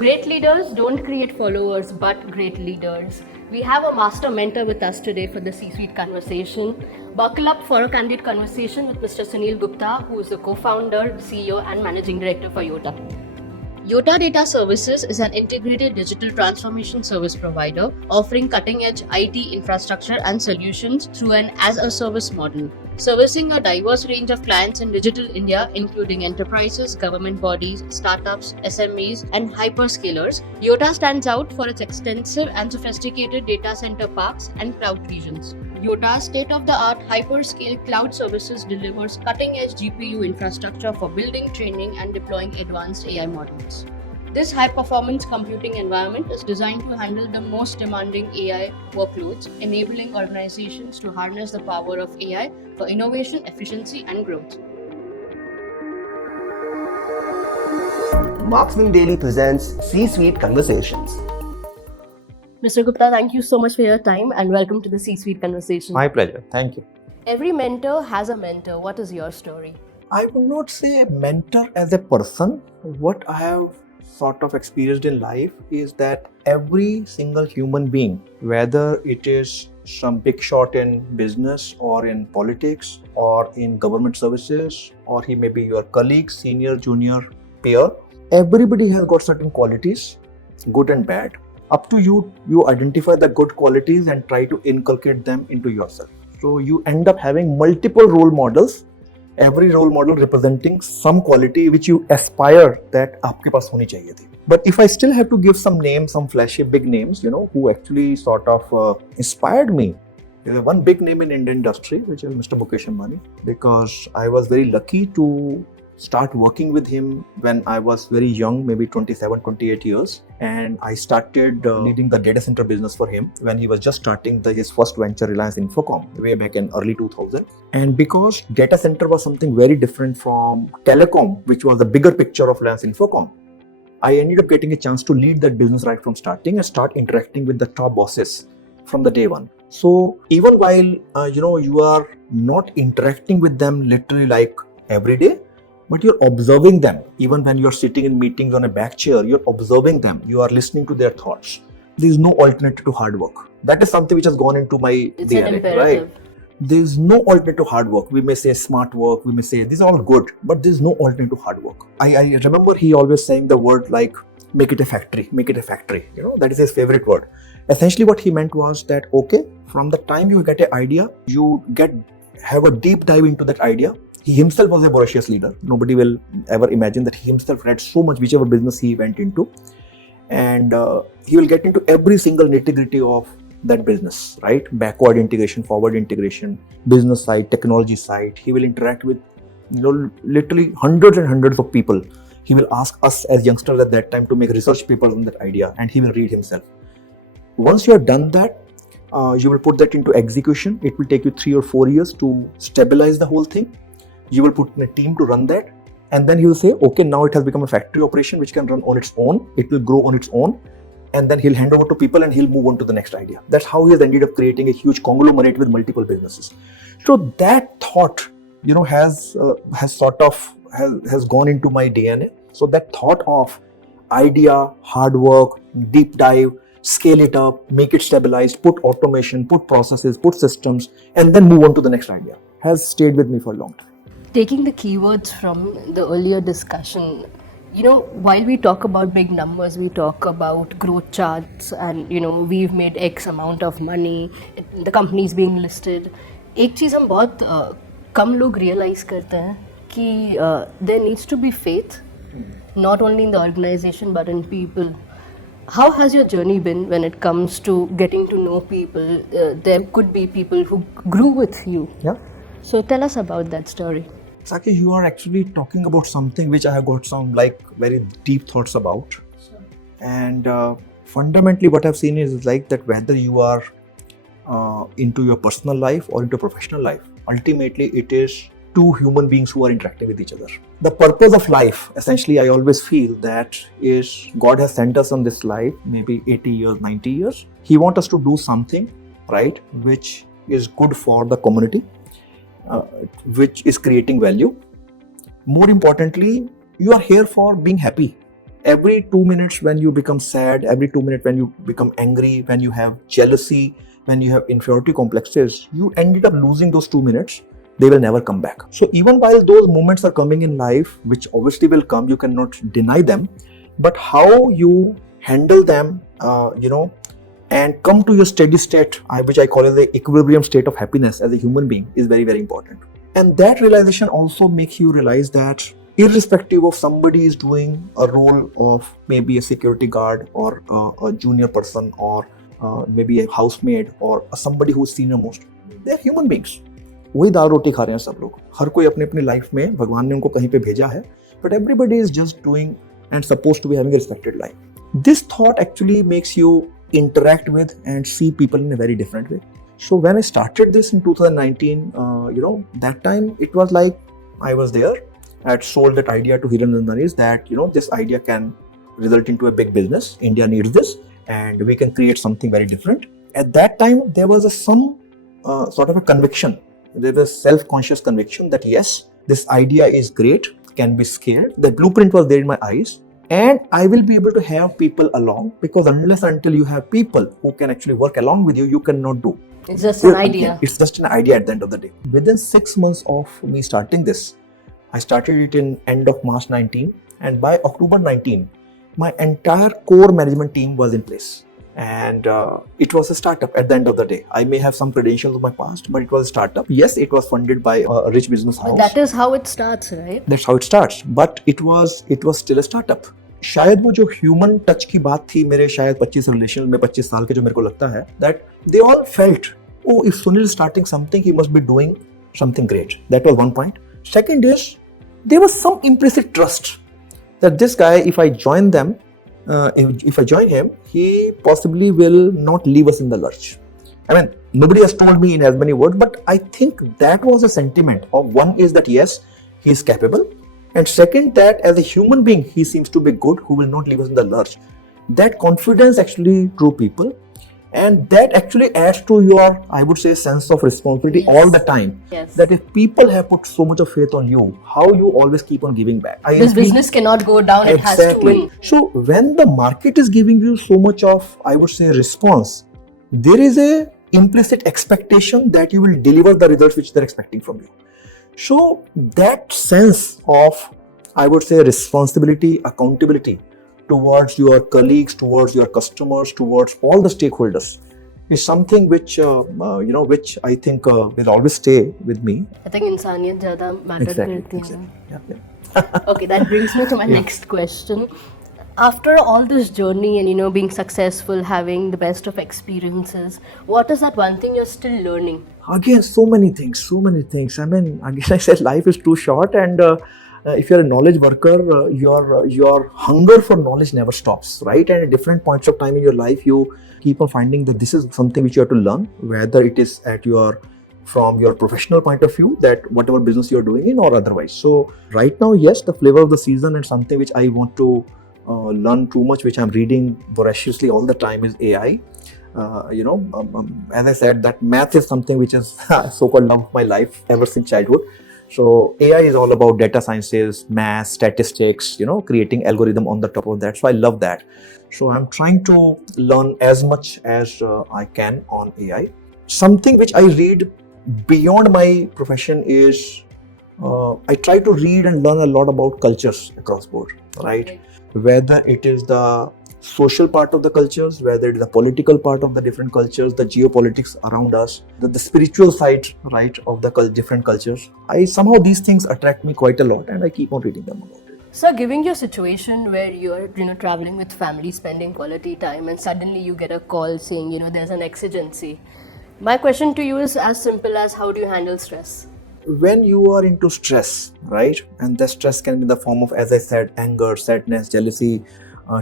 Great leaders don't create followers, but great leaders. We have a master mentor with us today for the C-Suite conversation. Buckle up for a candid conversation with Mr. Sunil Gupta, who is the co-founder, CEO, and managing director for Yotta. Yotta Data Services is an integrated digital transformation service provider offering cutting-edge IT infrastructure and solutions through an as-a-service model. Servicing a diverse range of clients in digital India, including enterprises, government bodies, startups, SMEs, and hyperscalers, Yotta stands out for its extensive and sophisticated data center parks and cloud regions. Yotta's state-of-the-art hyperscale cloud services delivers cutting-edge GPU infrastructure for building, training, and deploying advanced AI models. This high-performance computing environment is designed to handle the most demanding AI workloads, enabling organizations to harness the power of AI for innovation, efficiency, and growth. Marksman Daily presents C-Suite Conversations. Mr. Gupta, thank you so much for your time and welcome to the C-Suite Conversation. My pleasure. Thank you. Every mentor has a mentor. What is your story? I would not say a mentor as a person. What I have sort of experienced in life is that every single human being, whether it is some big shot in business or in politics or in government services, or he may be your colleague, senior, junior, peer, everybody has got certain qualities, good and bad. Up to you, you identify the good qualities and try to inculcate them into yourself. So you end up having multiple role models, every role model representing some quality which you aspire that आपके पास होनी चाहिए थी. But if I still have to give some names, some flashy big names, who actually sort of inspired me. There's one big name in Indian industry, which is Mr. Mukesh Ambani, because I was very lucky to start working with him when I was very young, maybe 27, 28 years. And I started leading the data center business for him when he was just starting his first venture, Reliance Infocom, way back in early 2000. And because data center was something very different from telecom, which was the bigger picture of Reliance Infocom, I ended up getting a chance to lead that business right from starting and start interacting with the top bosses from the day one. So even while, you are not interacting with them literally like every day, but you're observing them. Even when you're sitting in meetings on a back chair, you're observing them. You are listening to their thoughts. There is no alternative to hard work. That is something which has gone into my DNA, right? There is no alternative to hard work. We may say smart work. We may say these are all good, but there is no alternative to hard work. I remember he always saying the word like, make it a factory, make it a factory. That is his favorite word. Essentially what he meant was that, okay, from the time you get an idea, you have a deep dive into that idea. He himself was a voracious leader. Nobody will ever imagine that he himself read so much whichever business he went into. And he will get into every single nitty-gritty of that business, right? Backward integration, forward integration, business side, technology side. He will interact with literally hundreds and hundreds of people. He will ask us as youngsters at that time to make research papers on that idea, and he will read himself. Once you have done that, you will put that into execution. It will take you 3 or 4 years to stabilize the whole thing. You will put in a team to run that, and then he will say, okay, now it has become a factory operation which can run on its own. It will grow on its own, and then he'll hand over to people and he'll move on to the next idea. That's how he has ended up creating a huge conglomerate with multiple businesses. So that thought, has gone into my DNA. So that thought of idea, hard work, deep dive, scale it up, make it stabilized, put automation, put processes, put systems, and then move on to the next idea has stayed with me for a long time. Taking the keywords from the earlier discussion, while we talk about big numbers, we talk about growth charts and, we've made X amount of money, the company is being listed. एक चीज़ हम बहुत कम लोग realize करते हैं कि there needs to be faith, not only in the organization but in people. How has your journey been when it comes to getting to know people? There could be people who grew with you. Yeah. So tell us about that story. Sakshi, you are actually talking about something which I have got some very deep thoughts about. Sure. And fundamentally what I've seen is that whether you are into your personal life or into professional life, ultimately it is two human beings who are interacting with each other. The purpose of life, essentially I always feel that is God has sent us on this life, maybe 80 years, 90 years. He wants us to do something, right, which is good for the community. Which is creating value. More importantly, you are here for being happy. every 2 minutes when you become sad, every 2 minutes when you become angry, when you have jealousy, when you have inferiority complexes, you ended up losing those 2 minutes. They will never come back. So even while those moments are coming in life, which obviously will come, you cannot deny them, but how you handle them, and come to your steady state, which I call it the equilibrium state of happiness as a human being, is very, very important. And that realization also makes you realize that irrespective of somebody is doing a role of maybe a security guard or a junior person or maybe a housemaid or somebody who is senior most, they are human beings. वही दाल रोटी खा रहे हैं सब लोग, हर कोई अपने अपनी life में भगवान ने उनको कहीं पे भेजा है, but everybody is just doing and supposed to be having a respected life. This thought actually makes you interact with and see people in a very different way. So when I started this in 2019, that time it was like I was there. I had sold that idea to Hiran Nandanis that, this idea can result into a big business. India needs this and we can create something very different. At that time, there was some sort of a conviction. There was self-conscious conviction that yes, this idea is great, can be scaled. The blueprint was there in my eyes. And I will be able to have people along, because unless until you have people who can actually work along with you, you cannot do. It's just an idea. It's just an idea at the end of the day. Within 6 months of me starting this, I started it in end of March 19, and by October 19, my entire core management team was in place. And it was a startup at the end of the day. I may have some credentials of my past, but it was a startup. Yes, it was funded by a rich business house. But that is how it starts, right? That's how it starts. But it was still a startup. शायद वो जो human touch की बात थी मेरे शायद 25 relation में 25 साल के जो मेरे को लगता है that they all felt, oh, if Sunil is starting something, he must be doing something great. That was one point. Second is, there was some implicit trust that this guy, if I join them, if I join him, he possibly will not leave us in the lurch. I mean, nobody has told me in as many words, but I think that was a sentiment of one is that yes, he is capable. And second, that as a human being, he seems to be good, who will not leave us in the lurch. That confidence actually drew people. And that actually adds to your, I would say, sense of responsibility all the time. Yes. That if people have put so much of faith on you, how you always keep on giving back. This business cannot go down, it has to win. So when the market is giving you so much of, I would say, response, there is a implicit expectation that you will deliver the results which they're expecting from you. So that sense of, I would say, responsibility, accountability towards your colleagues, towards your customers, towards all the stakeholders is something which, which I think will always stay with me. I think इंसानियत ज़्यादा matter करती है. Yeah. Okay, that brings me to my next question. After all this journey and being successful, having the best of experiences, what is that one thing you're still learning? Again, so many things. I mean, again, I said life is too short, and if you're a knowledge worker, your hunger for knowledge never stops, right? And at different points of time in your life, you keep on finding that this is something which you have to learn, whether it is from your professional point of view, that whatever business you're doing in, or otherwise. So right now, yes, the flavor of the season and something which I want to learn too much, which I'm reading voraciously all the time, is AI. As I said, that math is something which is so-called love of my life ever since childhood. So AI is all about data sciences, math, statistics, creating algorithm on the top of that. So I love that. So I'm trying to learn as much as I can on AI. Something which I read beyond my profession is I try to read and learn a lot about cultures across board, right? Whether it is the social part of the cultures, whether it is the political part of the different cultures, the geopolitics around us, the spiritual side, right, of the different cultures. Somehow these things attract me quite a lot, and I keep on reading them about it. So, giving you a situation where you're traveling with family, spending quality time, and suddenly you get a call saying there's an exigency. My question to you is as simple as, how do you handle stress? When you are into stress, right, and the stress can be in the form of, as I said, anger, sadness, jealousy,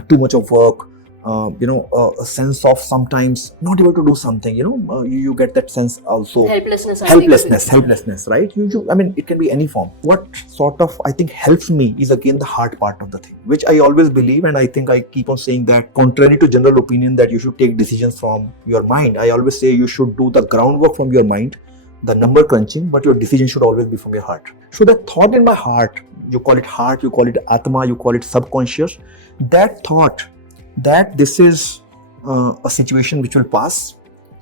too much of work, a sense of sometimes not able to do something, you get that sense also. Helplessness, right? I mean, it can be any form. What sort of, I think, helps me is again the hard part of the thing, which I always believe, and I think I keep on saying that, contrary to general opinion that you should take decisions from your mind, I always say you should do the groundwork from your mind, the number crunching, but your decision should always be from your heart. So that thought in my heart you call it heart, you call it atma, you call it subconscious, that thought that this is a situation which will pass,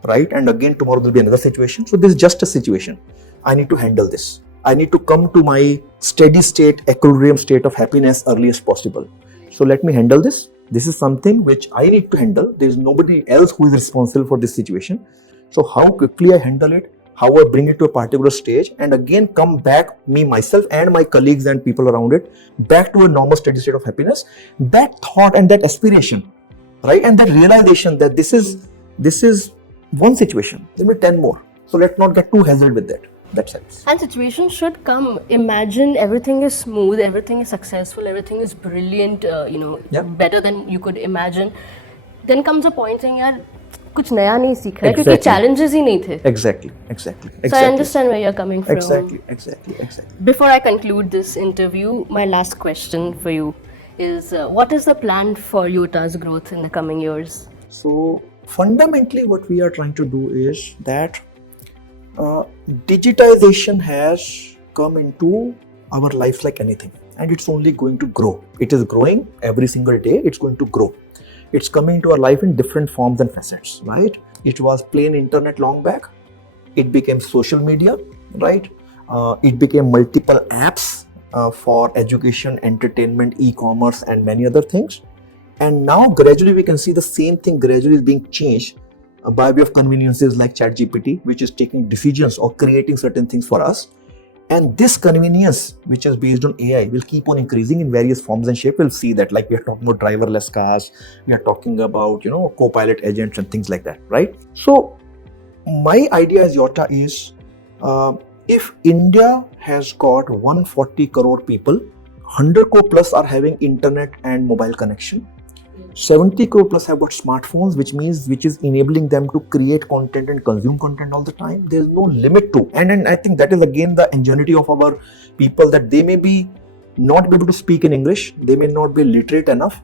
right? And again, tomorrow will be another situation. So this is just a situation. I need to handle this. I need to come to my steady state, equilibrium state of happiness early as possible. So let me handle this. This is something which I need to handle. There is nobody else who is responsible for this situation. So how quickly I handle it, how I bring it to a particular stage, and again come back, me, myself and my colleagues and people around it, back to a normal steady state of happiness. That thought and that aspiration, right? And that realization that this is one situation, there may be 10 more. So let's not get too hesitant with that. That sense. And situations should come. Imagine everything is smooth, everything is successful, everything is brilliant, better than you could imagine. Then comes a point saying, यार कुछ नया नहीं सीख रहा है क्योंकि challenges ही नहीं थे. Exactly. So I understand where you're coming from. Exactly. Before I conclude this interview, my last question for you is, what is the plan for Yotta's growth in the coming years? So fundamentally what we are trying to do is that digitization has come into our lives like anything, and it's only going to grow. It is growing every single day. It's going to grow. It's coming into our life in different forms and facets, right? It was plain internet long back. It became social media, right? It became multiple apps for education, entertainment, e-commerce, and many other things. And now gradually we can see the same thing gradually is being changed by way of conveniences like ChatGPT, which is taking decisions or creating certain things for us. And this convenience, which is based on AI, will keep on increasing in various forms and shape. We'll see that, like we are talking about driverless cars, we are talking about, co-pilot agents and things like that, right? So my idea as Yotta is, if India has got 140 crore people, 100 crore plus are having internet and mobile connection. 70 crore plus have got smartphones, which is enabling them to create content and consume content all the time. There's no limit to. And I think that is again the ingenuity of our people, that they may be not be able to speak in English, they may not be literate enough.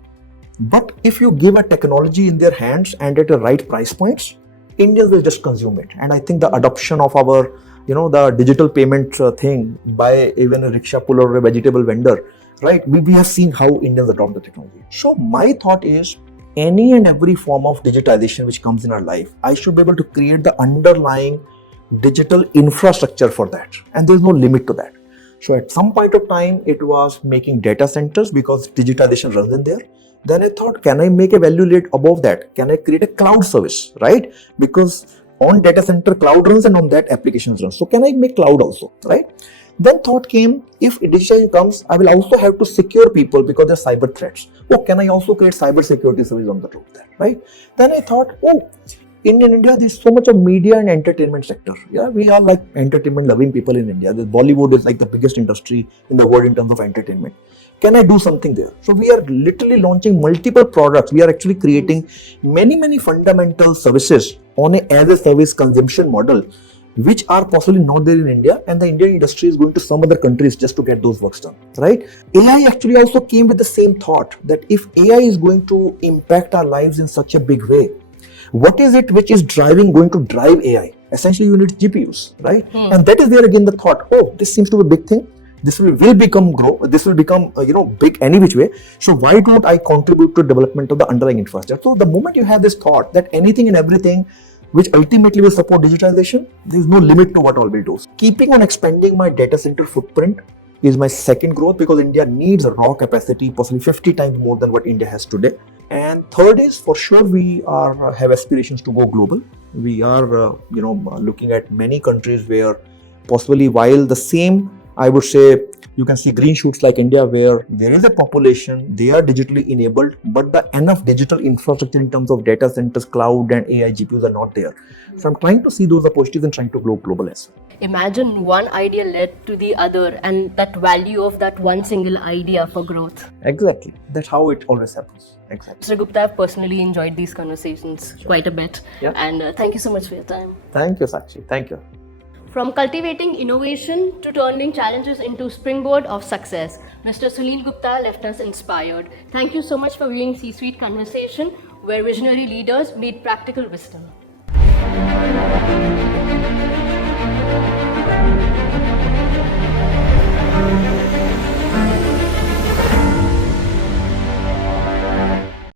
But if you give a technology in their hands and at the right price points, Indians will just consume it. And I think the adoption of our, the digital payment thing by even a rickshaw puller or a vegetable vendor, right? We have seen how Indians adopt the technology. So my thought is, any and every form of digitization which comes in our life, I should be able to create the underlying digital infrastructure for that. And there's no limit to that. So at some point of time, it was making data centers because digitization runs in there. Then I thought, can I make a value layer above that? Can I create a cloud service, right? Because on data center, cloud runs, and on that applications run. So can I make cloud also, right? Then thought came, if digitization comes, I will also have to secure people because there are cyber threats. Oh, can I also create cyber security service on the top there, right? Then I thought, in India, there's so much of media and entertainment sector. Yeah, we are like entertainment loving people in India. The Bollywood is like the biggest industry in the world in terms of entertainment. Can I do something there? So we are literally launching multiple products. We are actually creating many fundamental services on as a service consumption model, which are possibly not there in India, and the Indian industry is going to some other countries just to get those works done, right? AI actually also came with the same thought, that if AI is going to impact our lives in such a big way, what is it which is going to drive AI? Essentially, you need GPUs, right? And that is there again the thought, this seems to be a big thing. This will become big any which way. So why don't I contribute to development of the underlying infrastructure? So the moment you have this thought that anything and everything which ultimately will support digitalization, there is no limit to what all will do. Keeping on expanding my data center footprint is my second growth, because India needs a raw capacity, possibly 50 times more than what India has today. And third is, for sure, we have aspirations to go global. We are, looking at many countries where possibly while the same, I would say, you can see green shoots like India, where there is a population, they are digitally enabled, but the enough digital infrastructure in terms of data centers, cloud and AI GPUs are not there. So I'm trying to see those opportunities and trying to go global as well. Imagine one idea led to the other, and that value of that one single idea for growth. Exactly. That's how it always happens. Exactly. Mr. Gupta, I've personally enjoyed these conversations quite a bit. Yeah. And thank you so much for your time. Thank you, Sakshi. Thank you. From cultivating innovation to turning challenges into springboard of success, Mr. Sunil Gupta left us inspired. Thank you so much for viewing C-Suite Conversation, where visionary leaders meet practical wisdom.